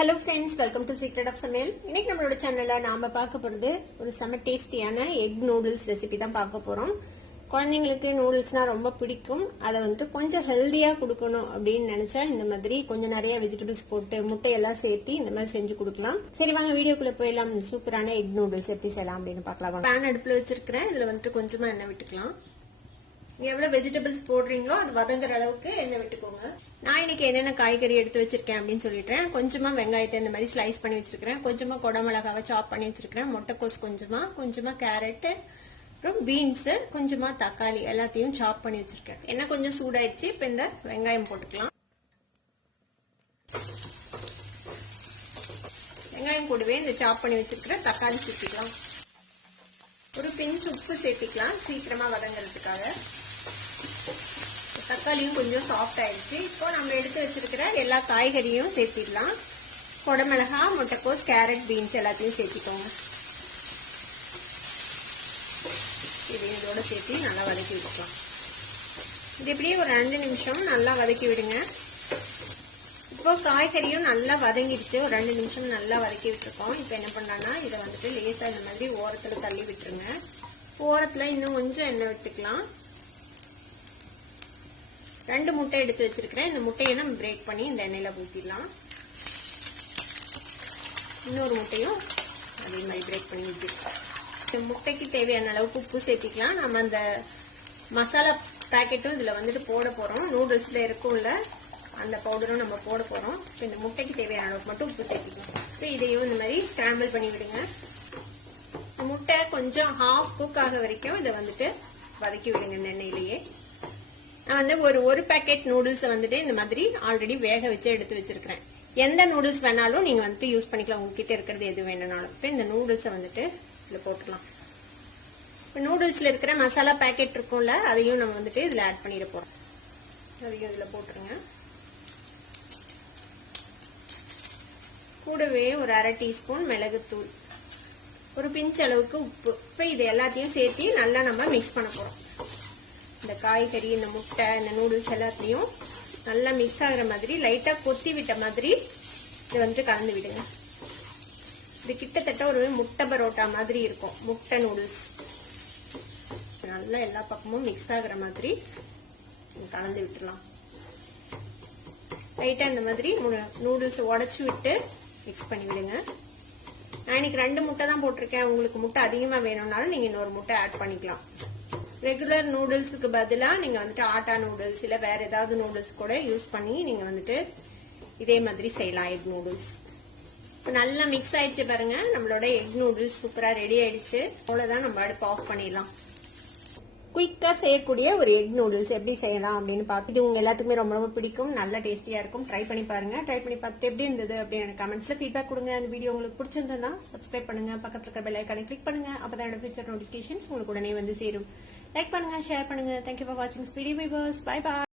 Hello friends, welcome to secret of சமையல். இன்னைக்கு நம்மளோட சேனல்ல நாம பார்க்க போறது ஒரு செம டேஸ்டியான எக் நூடுல்ஸ் ரெசிபி தான் பார்க்க போறோம். குழந்தைங்களுக்கு நூடுல்ஸ்னா ரொம்ப பிடிக்கும். அதை வந்துட்டு கொஞ்சம் ஹெல்தியா கொடுக்கணும் அப்படின்னு நினைச்சா இந்த மாதிரி கொஞ்சம் நிறைய வெஜிடபிள்ஸ் போட்டு முட்டையெல்லாம் சேர்த்து இந்த மாதிரி செஞ்சு கொடுக்கலாம். சரி வாங்க வீடியோக்குள்ள போயிடலாம். சூப்பரான எக் நூடுல்ஸ் எப்படி செய்யலாம் அப்படின்னு பார்க்கலாம். பேன் அடுப்புல வச்சிருக்கிறேன். இதுல வந்துட்டு கொஞ்சமா எண்ணெய் விட்டுக்கலாம். எவ்வளவு வெஜிடபிள்ஸ் போடுறீங்களோ அது வதங்குற அளவுக்கு எண்ணெய் விட்டுக்கோங்க. நான் இன்னைக்கு என்னென்ன காய்கறி எடுத்து வச்சிருக்கேன் அப்படின்னு சொல்லிட்டேன். கொஞ்சமா வெங்காயத்தை இந்த மாதிரி ஸ்லைஸ் பண்ணி வச்சிருக்கிறேன். கொஞ்சமா குடமிளகாவை சாப் பண்ணி வச்சிருக்கிறேன். முட்டைக்கோஸ் கொஞ்சமா கேரட், அப்புறம் பீன்ஸ், கொஞ்சமா தக்காளி எல்லாத்தையும் சாப் பண்ணி வச்சிருக்கேன். எண்ணெய் கொஞ்சம் சூடாயிடுச்சு. இப்ப இந்த வெங்காயம் போட்டுக்கலாம். வெங்காயம் கூடவே இந்த சாப் பண்ணி வச்சிருக்கிற தக்காளி சேர்த்துக்கலாம். ஒரு பிஞ்ச் உப்பு சேர்த்துக்கலாம் சீக்கிரமா வதங்கிறதுக்காக. தக்காளியும் கொஞ்சம் சாஃப்ட் ஆயிடுச்சு. இப்போ நம்ம எடுத்து வச்சிருக்கிற எல்லா காய்கறியும் சேர்த்திடலாம். குடமிளகா, முட்டைக்கோஸ், கேரட், பீன்ஸ் எல்லாத்தையும் சேர்த்திக்கோங்க. இது இதோட சேர்த்து நல்லா வதக்கி விட்டுக்கலாம். இது இப்படியே ஒரு 2 நிமிஷம் நல்லா வதக்கி விடுங்க. இப்போ காய்கறியும் நல்லா வதங்கிடுச்சு. ஒரு 2 நிமிஷம் நல்லா வதக்கி விட்டுருக்கோம். இப்போ என்ன பண்ணலாம்னா இதை வந்துட்டு லேசா இந்த மாதிரி ஓரத்துல தள்ளி விட்டுருங்க. ஓரத்துல இன்னும் கொஞ்சம் எண்ணெய் விட்டுக்கலாம். 2 முட்டை எடுத்து வச்சிருக்கிறேன். இந்த முட்டையை நம்ம பிரேக் பண்ணி இந்த எண்ணெயில ஊற்றிடலாம். இன்னொரு முட்டையும் அதே மாதிரி பிரேக் பண்ணி ஊற்றிக்கலாம். இந்த முட்டைக்கு தேவையான அளவுக்கு உப்பு சேர்த்திக்கலாம். நம்ம அந்த மசாலா பேக்கெட்டும் இதுல வந்துட்டு போட போறோம். நூடுல்ஸ்ல இருக்கும்ல அந்த பவுடரும் நம்ம போட போறோம். இந்த முட்டைக்கு தேவையான அளவுக்கு மட்டும் உப்பு சேர்த்திக்கலாம். இதையும் இந்த மாதிரி ஸ்கிராம்பிள் பண்ணி விடுங்க. முட்டை கொஞ்சம் ஹாஃப் குக் ஆக வரைக்கும் இதை வந்துட்டு வதக்கி விடுங்க இந்த எண்ணெயிலேயே. நான் வந்து ஒரு பேக்கெட் நூடுல்ஸை வந்துட்டு இந்த மாதிரி ஆல்ரெடி வேக வச்சு எடுத்து வச்சிருக்கிறேன். எந்த நூடுல்ஸ் வேணாலும் நீங்க வந்துட்டு யூஸ் பண்ணிக்கலாம். உங்ககிட்ட இருக்கிறது எது வேணும்னாலும். இப்போ இந்த நூடுல்ஸை வந்துட்டு இதுல போட்டுக்கலாம். இப்போ நூடுல்ஸ்ல இருக்கிற மசாலா பேக்கெட் இருக்கும்ல அதையும் நம்ம வந்துட்டு இதுல ஆட் பண்ணிட போறோம். அதையும் இதுல போட்டுருங்க. கூடவே ஒரு 1/2 டீஸ்பூன் மிளகுத்தூள், ஒரு பிஞ்ச் அளவுக்கு உப்பு. இப்போ இது எல்லாத்தையும் சேர்த்து நல்லா நம்ம மிக்ஸ் பண்ண போறோம். இந்த காய்கறி, இந்த முட்டை, இந்த நூடுல்ஸ் எல்லாத்தையும் நல்லா மிக்ஸ் ஆகுற மாதிரி லைட்டா கொத்தி விட்ட மாதிரி இது வந்துட்டு கலந்து விடுங்க. இது கிட்டத்தட்ட ஒரு முட்டை பரோட்டா மாதிரி இருக்கும். முட்டை நூடுல்ஸ் நல்லா எல்லா பக்கமும் மிக்ஸ் ஆகுற மாதிரி கலந்து விட்டுலாம். லைட்டா இந்த மாதிரி நூடுல்ஸ் உடைச்சு விட்டு மிக்ஸ் பண்ணி விடுங்க. நான் இன்னைக்கு 2 முட்டை தான் போட்டிருக்கேன். உங்களுக்கு முட்டை அதிகமா வேணும்னாலும் நீங்க இன்னொரு முட்டை ஆட் பண்ணிக்கலாம். ரெகுலர் நூடுல்ஸுக்கு பதிலா நீங்க வந்துட்டு ஆட்டா நூடுல்ஸ் இல்ல வேற ஏதாவது நூடுல்ஸ் கூட யூஸ் பண்ணி நீங்க வந்துட்டு இதே மாதிரி செய்யலாம் எக் நூடுல்ஸ். இப்போ நல்லா மிக்ஸ் ஆயிடுச்சு பாருங்க. நம்மளோட எக் நூடுல்ஸ் சூப்பரா ரெடி ஆயிடுச்சு. அவ்வளவுதான், நம்ம அடுப்பு ஆஃப் பண்ணிடலாம். குயிக்கா செய்யக்கூடிய ஒரு எக் நூடுல்ஸ் எப்படி செய்யலாம் அப்படின்னு பார்த்து இது உங்க எல்லாத்துக்குமே ரொம்ப ரொம்ப பிடிக்கும். நல்ல டேஸ்டியா இருக்கும். ட்ரை பண்ணி பாருங்க. ட்ரை பண்ணி பார்த்து எப்படி இருந்தது அப்படின்னு கமெண்ட்ஸ்ல ஃபீட்பேக் கொடுங்க. அந்த வீடியோ உங்களுக்கு பிடிச்சிருந்தா சப்ஸ்கிரைப் பண்ணுங்க. பக்கத்துல இருக்க பெல் ஐகானை கிளிக் பண்ணுங்க. அப்பதான் என்னோட ஃபியூச்சர் நோட்டிபிகேஷன்ஸ் உங்களுக்கு உடனே வந்து சேரும். லைக் பண்ணுங்க, ஷேர் பண்ணுங்க. தேங்க்யூ ஃபார் வாட்சிங் வீடியோ. Bye by.